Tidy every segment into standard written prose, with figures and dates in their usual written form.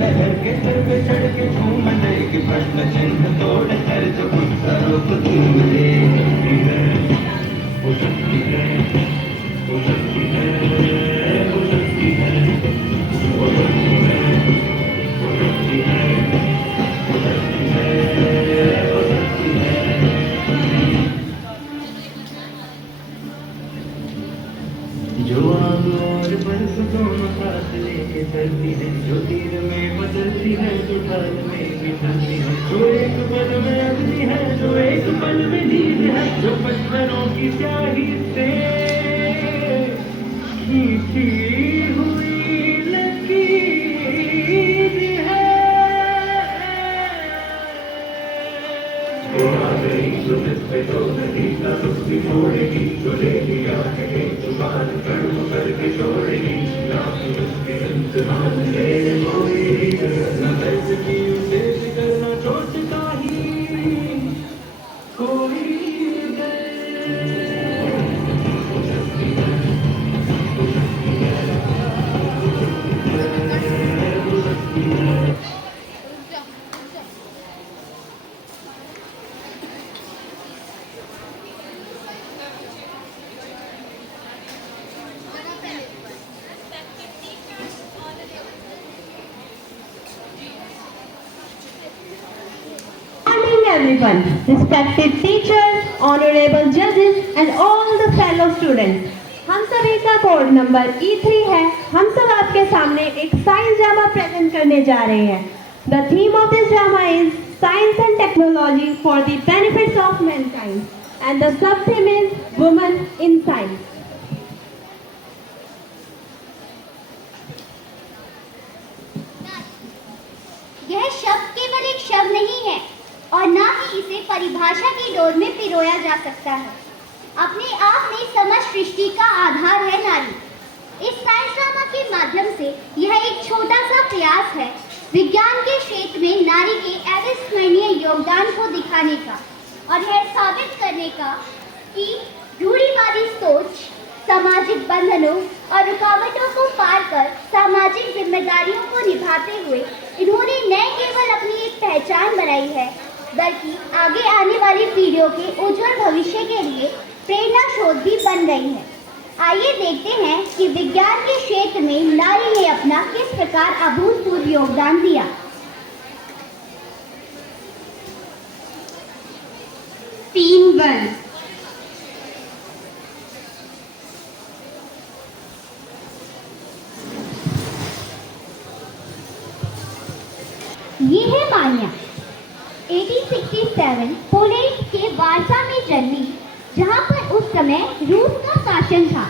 लहर के सर पे चढ़ के झूम ले कि प्रश्न चिन्ह तोड़ कर जो उत्तरों को चूम ले। हो सकती है, हो सकती है, हो सकती है, हो सकती है, हो सकती है, हो सकती है, हो सकती है। जो आग और बर्फ दोनों साथ लेके चलती है, जो तीर में बदलती है, जो ढाल में निकलती है, जो एक पल में अग्नि है, जो एक पल में नींद है, जो पत्थरों की स्याही से खींची हुई लकीर है। वो आ गई जो जिस पे तो नहीं ना रुक भी छोड़ेगी, जो ले लिया है एक जुबान कर्म करके छोड़ेगी, ना कि उसके इंतजार ले कोई न दर्द की उसे फिक्र न चोट का ही कोई हो सकती है, हो सकती है, हो सकती है। Everyone, respected teachers, honorable judges and all the fellow students. हम सभी का कोड नंबर E3 है। हम सब आपके सामने एक साइंस ड्रामा प्रेजेंट करने जा रहे हैं। The theme of this drama is Science and Technology for the Benefits of Mankind and the sub-theme is Women in Science. यह शब्द केवल एक शब्द नहीं है और ना ही इसे परिभाषा की डोर में पिरोया जा सकता है। अपने आप में समस्त सृष्टि का आधार है नारी। इस साइंस ड्रामा के माध्यम से यह एक छोटा सा प्रयास है विज्ञान के क्षेत्र में नारी के अविस्मरणीय योगदान को दिखाने का और यह साबित करने का कि रूढ़िवादी सोच, सामाजिक बंधनों और रुकावटों को पार कर सामाजिक जिम्मेदारियों को निभाते हुए इन्होंने न केवल अपनी एक पहचान बनाई है बल्कि आगे आने वाली पीढ़ियों के उज्जवल भविष्य के लिए प्रेरणा स्रोत भी बन गई है। आइए देखते हैं कि विज्ञान के क्षेत्र में नारी ने अपना किस प्रकार अभूतपूर्व योगदान दिया। Scene 1. ये है मान्या। 1867 पोलैंड के वारसा में जन्मी, जहां पर उस समय रूस का शासन था।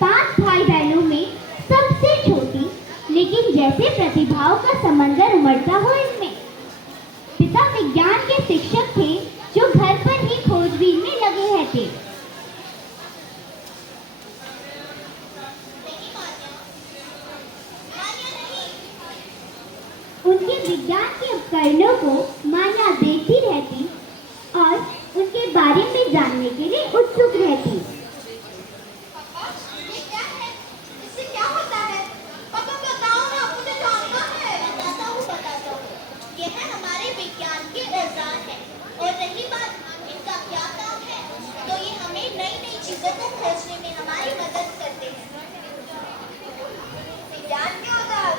5 भाई बहनों में सबसे छोटी, लेकिन जैसे प्रतिभाओं का समंदर उमड़ता हो इनमें। पिता विज्ञान के शिक्षक थे जो घर पर ही खोजबीन में लगे रहते। उनके विज्ञान के उपकरणों को मान्या देखती रहती और उनके बारे में जानने के लिए उत्सुक रहती। पापा, ये क्या है? इससे क्या होता है? पापा बताओ ना, मुझे जानना है। बताता हूँ। ये है हमारे विज्ञान के औजार हैं। और रही बात इनका क्या काम है, तो ये हमें नई नई चीजों को खोजने में हमारी मदद करते हैं। विज्ञान के औजार,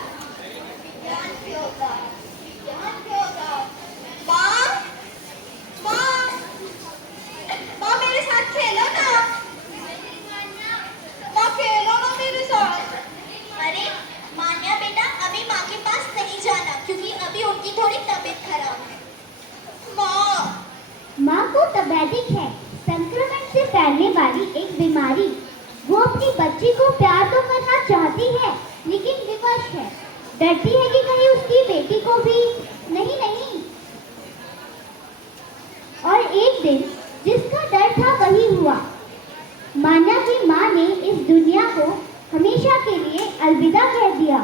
विज्ञान के औजार, विज्ञान के औजार। माँ, माँ, माँ मेरे साथ खेलो ना। माँ खेलो ना मेरे साथ। अरे मान्या बेटा, अभी माँ के पास नहीं जाना क्योंकि अभी उनकी थोड़ी तबीयत खराब है। माँ को तपेदिक है, संक्रमण से फैलने वाली एक बीमारी। वो अपनी बच्ची को प्यार तो करना चाहती है लेकिन विवश है। डरती है कि कहीं उसकी बेटी को भी नहीं। और एक दिन जिसका डर था वही हुआ। मान्या की माँ ने इस दुनिया को हमेशा के लिए अलविदा कह दिया।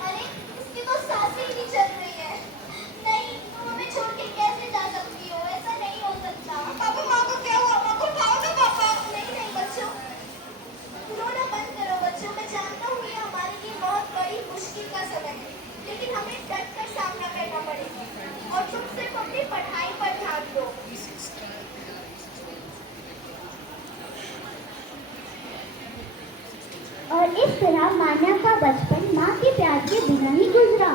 अरे उसकी तो सांसें ही नहीं चल तरह मान्या का बचपन माँ के प्यार के बिना ही गुजरा।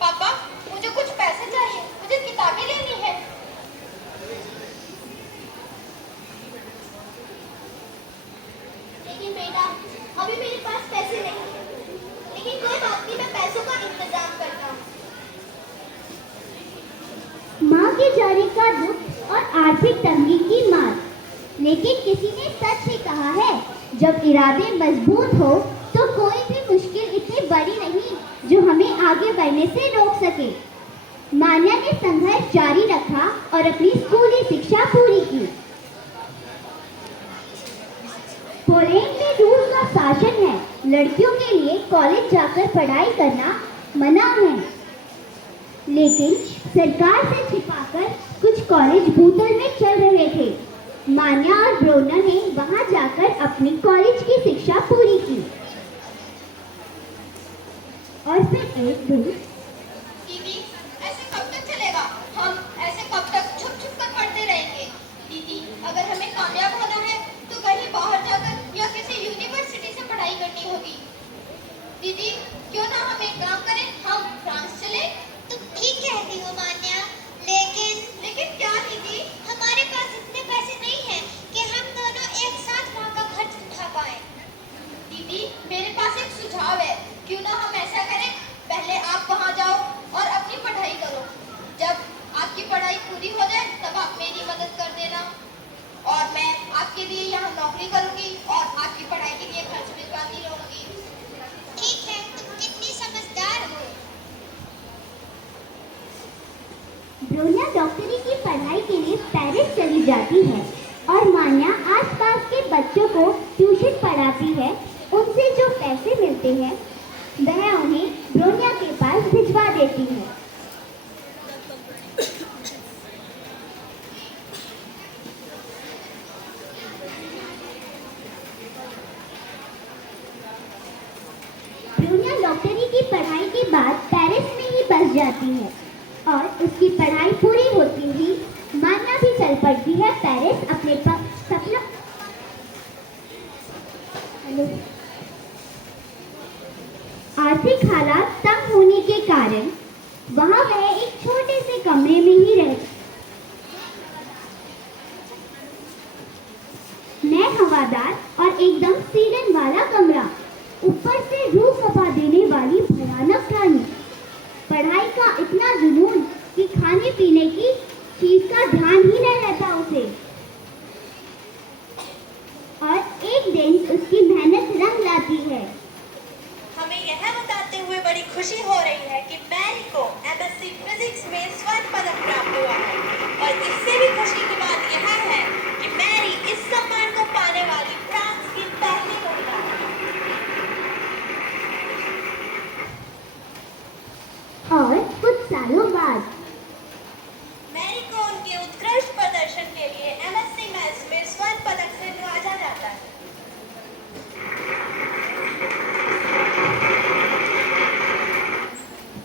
पापा, मुझे कुछ पैसे चाहिए, मुझे किताबें लेनी है। लेकिन बेटा, अभी मेरे पास पैसे नहीं है। लेकिन कोई बात नहीं, मैं पैसों का इंतजाम करता हूँ। माँ के जाने का दुख और आर्थिक तंगी की मार। लेकिन किसी ने सच ही कहा है, जब इरादे मजबूत हो तो कोई भी मुश्किल इतनी बड़ी नहीं जो हमें आगे बढ़ने से रोक सके। मान्या ने संघर्ष जारी रखा और अपनी स्कूली शिक्षा पूरी की। पोलैंड में रूस का शासन है, लड़कियों के लिए कॉलेज जाकर पढ़ाई करना मना है। लेकिन सरकार से छिपाकर कुछ कॉलेज भूतल में चल रहे थे। मान्या और ब्रोना ने वहां जाकर अपनी कॉलेज की शिक्षा पूरी की। और फिर एक दिन दीदी, ऐसे कब तक चलेगा? हम ऐसे कब तक छुप छुप कर पढ़ते रहेंगे? दीदी, अगर हमें कामयाब होना है तो कहीं बाहर जाकर या किसी यूनिवर्सिटी से पढ़ाई करनी होगी। दीदी, क्यों ना हम एक काम करें, हम फ्रांस चले? तुम ठीक कहती हो मान्या, लेकिन क्या दीदी? हमारे पास इतने पैसे नहीं हैं कि हम दोनों एक साथ वहाँ का खर्च उठा पाए। दीदी, मेरे पास एक सुझाव है, क्यों ना हम ऐसा करें, पहले आप वहाँ जाओ और अपनी पढ़ाई करो। जब आपकी पढ़ाई पूरी हो जाए तब आप मेरी मदद कर देना और मैं आपके लिए यहाँ नौकरी करूँगी और आपकी पढ़ाई के लिए खर्च भिजवाती रहूँगी। ठीक है, तुम कितनी समझदार हो। ब्रोना डॉक्टरी की पढ़ाई के लिए पेरिस चली जाती है और मान्या आसपास के बच्चों को ट्यूशन पढ़ाती है। उनसे जो पैसे मिलते हैं वह उन्हें ब्रोना के पास भिजवा देती है। ब्रोना डॉक्टरी की पढ़ाई के बाद पेरिस में ही बस जाती है और उसकी पढ़ाई पूरी होती ही मान्या भी चल पड़ती है पेरिस अपने सपना। आर्थिक हालात तंग होने के कारण वहां वह एक छोटे से कमरे में ही रहती। नए हवादार और एकदम सीलन वाला कमरा, ऊपर से रूह कपा देने वाली भयानक रानी, पढ़ाई का इतना जुनून कि खाने पीने की चीज का ध्यान ही नहीं रहता उसे। और एक दिन उसकी मेहनत रंग लाती है। हमें यह बताते हुए बड़ी खुशी हो रही है कि मैरी को एमएससी फिजिक्स में स्वर्ण पदक प्राप्त हुआ है और इससे भी खुशी की बात यह है कि मैरी इस सम्मान को पाने वाली फ्रांस की पहली महिला है। और कुछ सालों बाद मैरी को उनके उत्कृष्ट प्रदर्शन के लिए एमएससी मैथ्स में स्वर्ण पदक से नवाजा जाता है।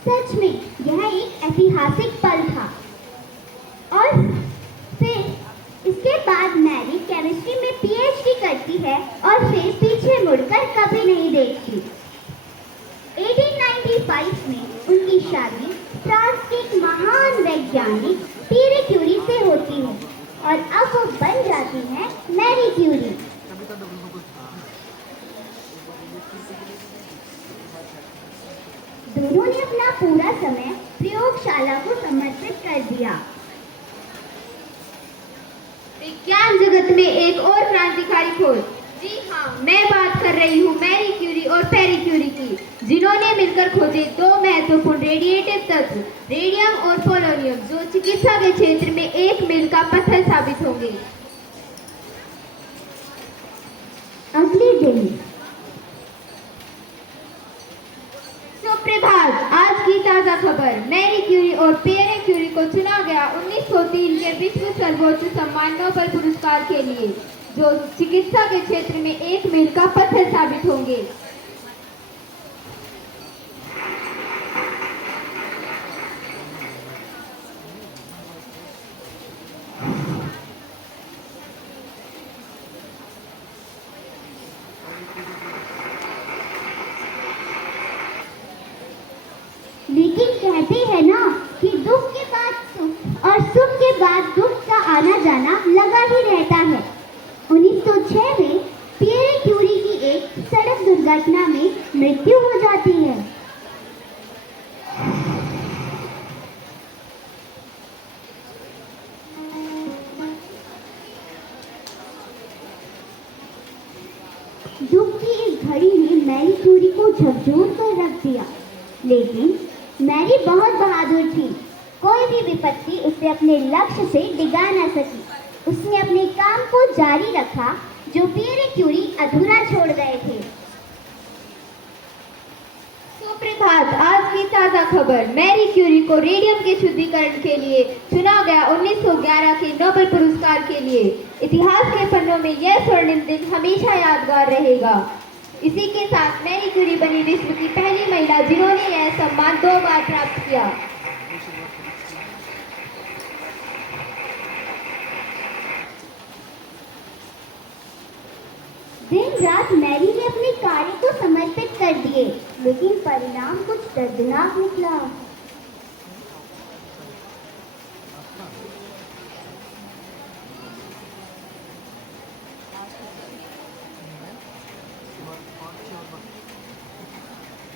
सच में यह एक ऐतिहासिक पल था। और फिर इसके बाद मैरी केमिस्ट्री में पीएचडी करती है और फिर पीछे मुड़कर कभी नहीं देखती। 1895 में उनकी शादी फ्रांस के एक महान वैज्ञानिक पीरे क्यूरी से होती है और अब वो बन जाती है मैरी क्यूरी। दोनों ने अपना पूरा समय प्रयोगशाला को समर्पित कर दिया। विज्ञान जगत में एक और क्रांतिकारी खोज। जी हाँ, मैं बात कर रही हूँ मैरी क्यूरी और पेरी क्यूरी की, जिन्होंने मिलकर खोजे दो महत्वपूर्ण रेडिएटिव तत्व, रेडियम और पोलोनियम, जो चिकित्सा के क्षेत्र में एक मील का पत्थर साबित होंगे। अगले दिन सुप्रभात, आज की ताजा खबर। मैरी क्यूरी और पियरे क्यूरी को चुना गया 1903 के विश्व सर्वोच्च सम्मान नोबेल पुरस्कार के लिए, जो चिकित्सा के क्षेत्र में एक मील का पत्थर साबित होंगे। जाना लगा ही रहता है। 1906 में पियरे क्यूरी की एक सड़क दुर्घटना में मृत्यु हो जाती है। दुख की इस घड़ी ने मैरी क्यूरी को झकझोर कर रख दिया, लेकिन मैरी बहुत बहादुर थी। कोई भी विपत्ति उसे अपने लक्ष्य से डिगा न सकी। उसने अपने काम को जारी रखा जो पियरे क्यूरी अधूरा छोड़ गए थे। सुप्रभात। आज की ताज़ा खबर, मैरी क्यूरी को रेडियम के शुद्धिकरण के लिए चुना गया 1911 के नोबेल पुरस्कार के लिए। इतिहास के पन्नों में यह स्वर्णिम दिन हमेशा यादगार रहेगा। इसी के साथ मैरी क्यूरी बनी विश्व की पहली महिला जिन्होंने यह सम्मान 2 बार प्राप्त किया। दिन रात मैरी ने अपने कार्य को समर्पित कर दिए, लेकिन परिणाम कुछ दर्दनाक निकला।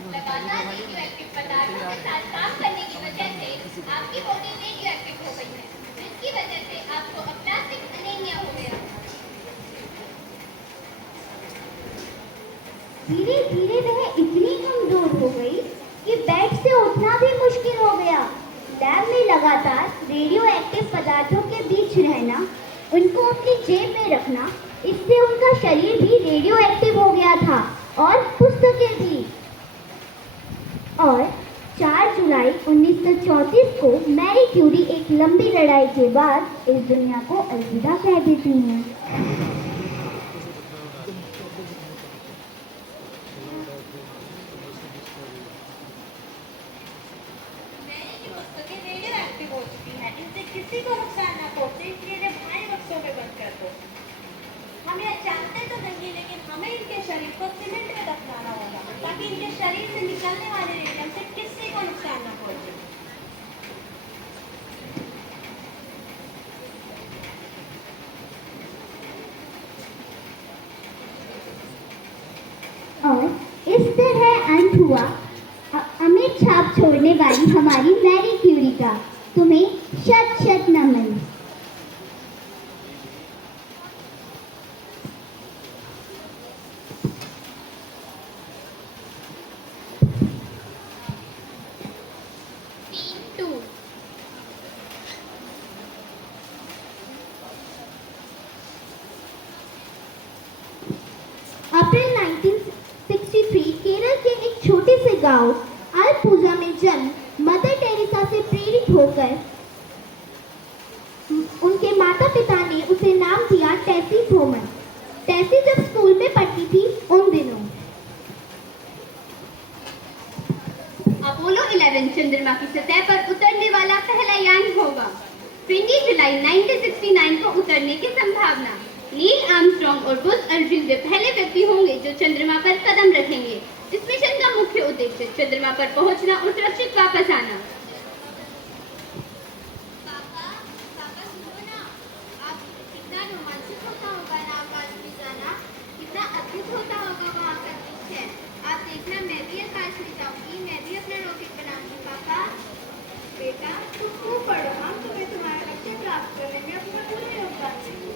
लगातार रेडियोएक्टिव पदार्थों के साथ काम करने की वजह से आपकी बॉडी रेडियोएक्टिव हो गई है, जिसकी वजह से आपको अप्लास्टिक अनीमिया हो गया। धीरे धीरे वह इतनी कमजोर हो गई कि बेड से उठना भी मुश्किल हो गया। लैब में लगातार रेडियोएक्टिव पदार्थों के बीच रहना, उनको अपनी जेब में रखना, इससे उनका शरीर भी रेडियोएक्टिव हो गया था और पुस्तकें भी। और 4 जुलाई 1934 को मैरी क्यूरी एक लंबी लड़ाई के बाद इस दुनिया को अलविदा कह देती हैं। मैरी की पुस्तकें रेडियोएक्टिव हो चुकी हैं, इनसे किसी को नुकसान न पहुंचे, इसलिए इन्हें भारी बक्सों में बंद कर दो। हम यह जानते तो नहीं, लेकिन हमें इनके शरीर को सीमेंट में दफनाना होगा ताकि इनके शरीर से निकलने वाले रेडियम से किसी को नुकसान न पहुंचे। और इस तरह अंत हुआ अमिट छाप छोड़ने वाली हमारी मैरी क्यूरी का। तुम्हें शत शत नमन। अप्रैल 1963 केरल के एक छोटे से गांव अलपूजा में जन्म मदर टेरेसा से प्रेरित होकर उनके माता पिता ने उसे नाम दिया टेसी थोमन। टेसी जब स्कूल में पढ़ती थी उन दिनों अपोलो 11 चंद्रमा की सतह पर उतरने वाला पहला यान होगा। 20 जुलाई 1969 को उतरने की संभावना। नील आर्मस्ट्रॉन्ग और बज़ अर्जिन वे पहले व्यक्ति होंगे जो चंद्रमा पर कदम रखेंगे। इस मिशन का मुख्य उद्देश्य चंद्रमा पर पहुंचना और सुरक्षित वापस आना। पापा सुनो ना, आप कितना रोमांचक होता होगा ना आकाश में जाना, कितना अद्भुत होता होगा वहाँ का दृश्य। आप देखना, मैं भी आकाश में जाऊंगी, मैं भी अपना रॉकेट बनाऊंगी। पापा बेटा तुम खूब पढ़ो, हम तुम्हें तुम्हारा लक्ष्य प्राप्त करने में अपना पूरा योगदान देंगे।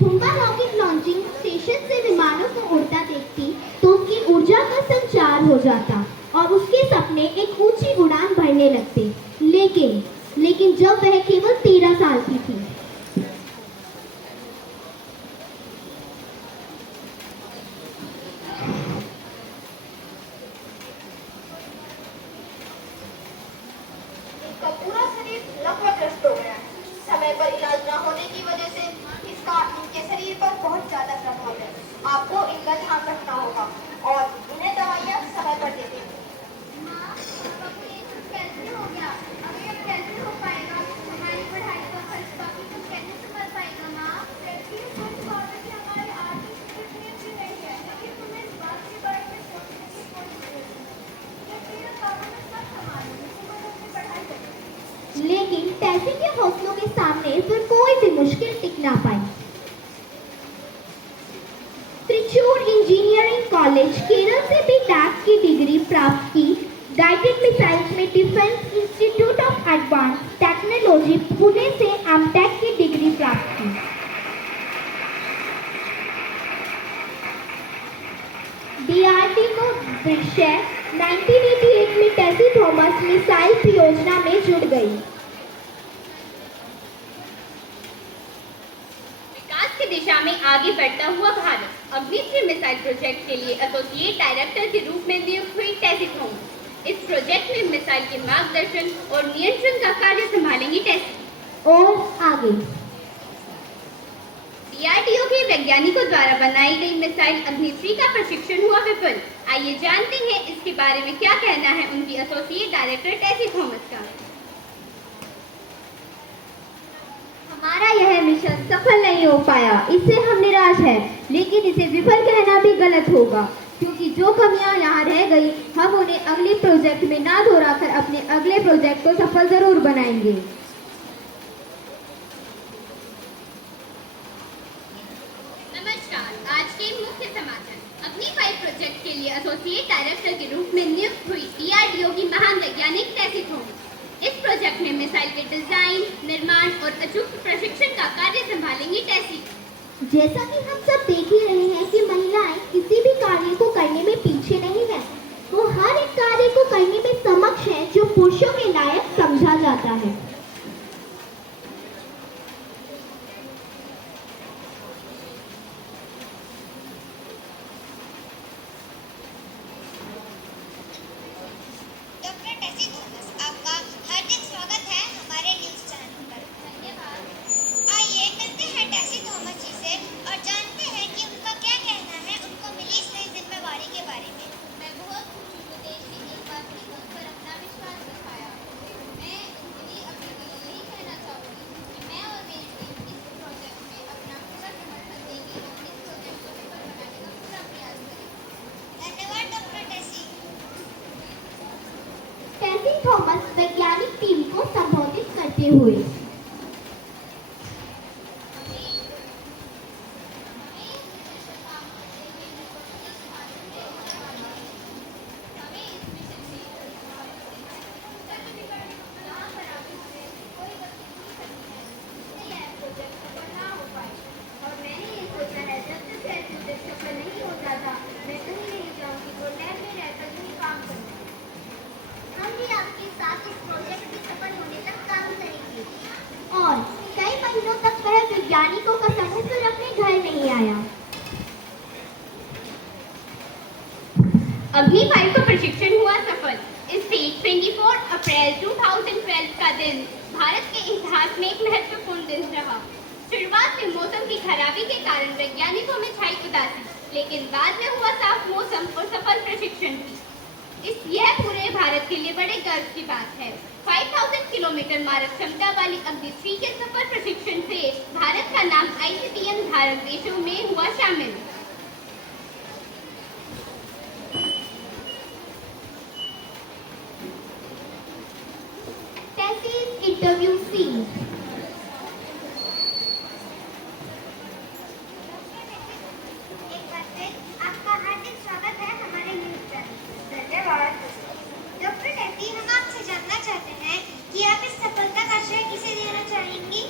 थुम्बा रॉकेट लॉन्चिंग स्टेशन से विमानों को उड़ता देखती तो उसकी ऊर्जा का संचार हो जाता और उसके सपने एक ऊंची उड़ान भरने लगते। लेकिन जब वह केवल 13 साल की थी, इसका पूरा शरीर लकवाग्रस्त हो गया है। समय पर इलाज न होने की वजह से इसका इनके शरीर पर बहुत ज्यादा प्रभाव है। आपको इनका ध्यान रखना होगा और इन्हें दवाइयाँ समय पर देनी होगी। माँ, कैसे हो गया? अभी अब कैसे हो पाएगा? हमारी पढ़ाई का खर्च बाकी कुछ कैसे संभल पाएगा? माँ, सच बात है कि हमारी आर्थिक स्थिति इतनी अच्छी नहीं है, लेकिन तुम्हें इस बात के बारे में सोचने की कोई जरूरत नहीं। मैं तेरा काम में सब संभालूंगी, तुम बस अपनी पढ़ाई करो। लेकिन टेसी के हौसलों के सामने फिर कोई भी मुश्किल टिक ना पाई। त्रिचूर इंजीनियरिंग कॉलेज केरल से भी टैक की डिग्री प्राप्त की। गाइडेड मिसाइल्स में defence institute of advance technology Pune से एमटेक की डिग्री प्राप्त की। डीआरडीओ विषय 1988 में टेसी थॉमस मिसाइल परियोजना में जुड़ गई। विकास की दिशा में आगे बढ़ता हुआ भारत अग्नि-3 मिसाइल प्रोजेक्ट के लिए एसोसिएट डायरेक्टर के रूप में नियुक्त हुई टेसी थॉमस इस प्रोजेक्ट में मिसाइल के मार्गदर्शन और नियंत्रण का कार्य संभालेंगी। टेसी और आगे डीआरडीओ के वैज्ञानिकों द्वारा बनाई गई मिसाइल अग्नि-3 का प्रशिक्षण हुआ विफल। आइए जानते हैं इसके बारे में क्या कहना है उनकी एसोसिएट डायरेक्टर टेसी थॉमस का। हमारा यह मिशन सफल नहीं हो पाया, इससे हम निराश हैं, लेकिन इसे विफल कहना भी गलत होगा, क्योंकि जो कमियां यहाँ रह गई हम उन्हें अगले प्रोजेक्ट में ना दोहराकर अपने अगले प्रोजेक्ट को सफल जरूर बनाएंगे। नमस्कार, आज के मुख्य समाचार। अग्नि-5 प्रोजेक्ट के लिए एसोसिएट डायरेक्टर के रूप में नियुक्त हुई डीआरडीओ की महान वैज्ञानिक टेसी थॉमस इस प्रोजेक्ट में मिसाइल के डिजाइन, निर्माण और अचूक प्रशिक्षण का कार्य संभालेंगी। टेसी जैसा कि हम सब देख ही रहे हैं कि महिलाएं किसी भी कार्य को करने में पीछे नहीं है, वो हर एक कार्य को करने में समक्ष है जो पुरुषों के लायक समझा जाता है। डॉक्टर टेसी थॉमस, आपका हार्दिक स्वागत है हमारे न्यूज़ चैनल पर। धन्यवाद। आइए मिलते हैं टेसी थॉमस जी से और जानते हैं कि उनका क्या कहना है उनको मिली इस नई जिम्मेवारी के बारे में। मैं बहुत खुश हूँ कि देश ने एक बार फिर मुझ पर अपना विश्वास दिखाया। मैं उन्हें अपने लिए यही कहना चाहूँगी कि मैं और मेरी टीम इस प्रोजेक्ट में अपना पूरा समर्थन देंगे और इस प्रोजेक्ट को सफल बनाने का पूरा प्रयास करेंगे। धन्यवाद डॉक्टर टेसी। टेसी थॉमस वैज्ञानिक टीम को संबोधित करते हुए हम भी आपके साथ इस प्रोजेक्ट के सफल होने तक काम करेंगे। और कई महीनों तक वह वैज्ञानिकों का समूह फिर अपने घर नहीं आया। अग्नि-5 का प्रशिक्षण हुआ सफल। इस 24 अप्रैल 2012 का दिन भारत के इतिहास में एक महत्वपूर्ण दिन रहा। शुरुआत में मौसम की खराबी के कारण वैज्ञानिकों में छाई उदासी, लेकिन बाद में हुआ साफ मौसम और सफल प्रशिक्षण की। यह पूरे भारत के लिए बड़े गर्व की बात है। 5000 किलोमीटर मारक क्षमता वाली अग्नि-3 के सफल प्रशिक्षण से भारत का नाम ICBM धारक देशों में हुआ शामिल। टेसी's इंटरव्यू सीन। एक बार फिर आपका हार्दिक स्वागत है हमारे न्यूज़ चैनल। धन्यवाद। डॉक्टर टेसी, हम आपसे जानना चाहते हैं कि आप इस सफलता का श्रेय किसे देना चाहेंगी?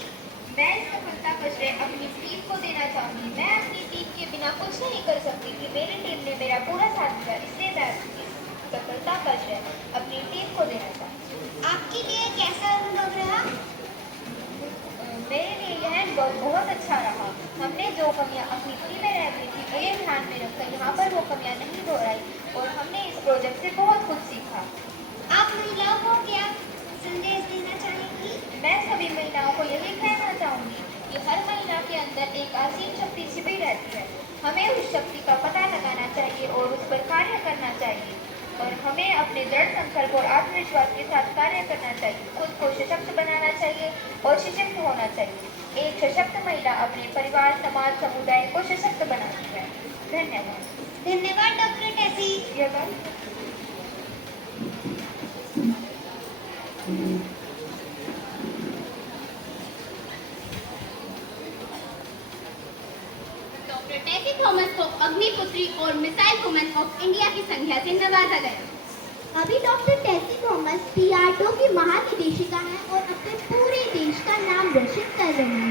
मैं इस सफलता का श्रेय अपनी टीम को देना चाहूँगी। मैं अपनी टीम के बिना कुछ नहीं कर सकती कि मेरी टीम ने मेरा पूरा साथ दिया, इसलिए मैं इस सफलता का श्रेय अपनी टीम को देना चाहती हूँ। आपके लिए कैसा अनुभव रहा? मेरे लिए यह अनुभव बहुत अच्छा रहा। हमने जो कमियां अपनी टीम में रह गई थी उन्हें ध्यान में रखकर यहाँ पर वो कमियां नहीं दोहराई और हमने इस प्रोजेक्ट से बहुत कुछ सीखा। आप महिलाओं को क्या संदेश देना चाहेंगी? मैं सभी महिलाओं को यही कहना चाहूँगी कि हर महिला के अंदर एक असीम शक्ति छिपी रहती है। हमें उस शक्ति का पता लगाना चाहिए और उस पर कार्य करना चाहिए और हमें अपने दृढ़ संकल्प और आत्मविश्वास के साथ कार्य करना चाहिए। खुद को सशक्त बनाना चाहिए और सशक्त होना चाहिए। एक सशक्त महिला अपने परिवार, समाज, समुदाय को सशक्त बनाती है। धन्यवाद। धन्यवाद डॉक्टर टेसी। यह बात से नवाजा गया। अभी डॉक्टर टेसी थॉमस DRDO की महानिदेशिका हैं और अपने पूरे देश का नाम रोशन कर रही हैं।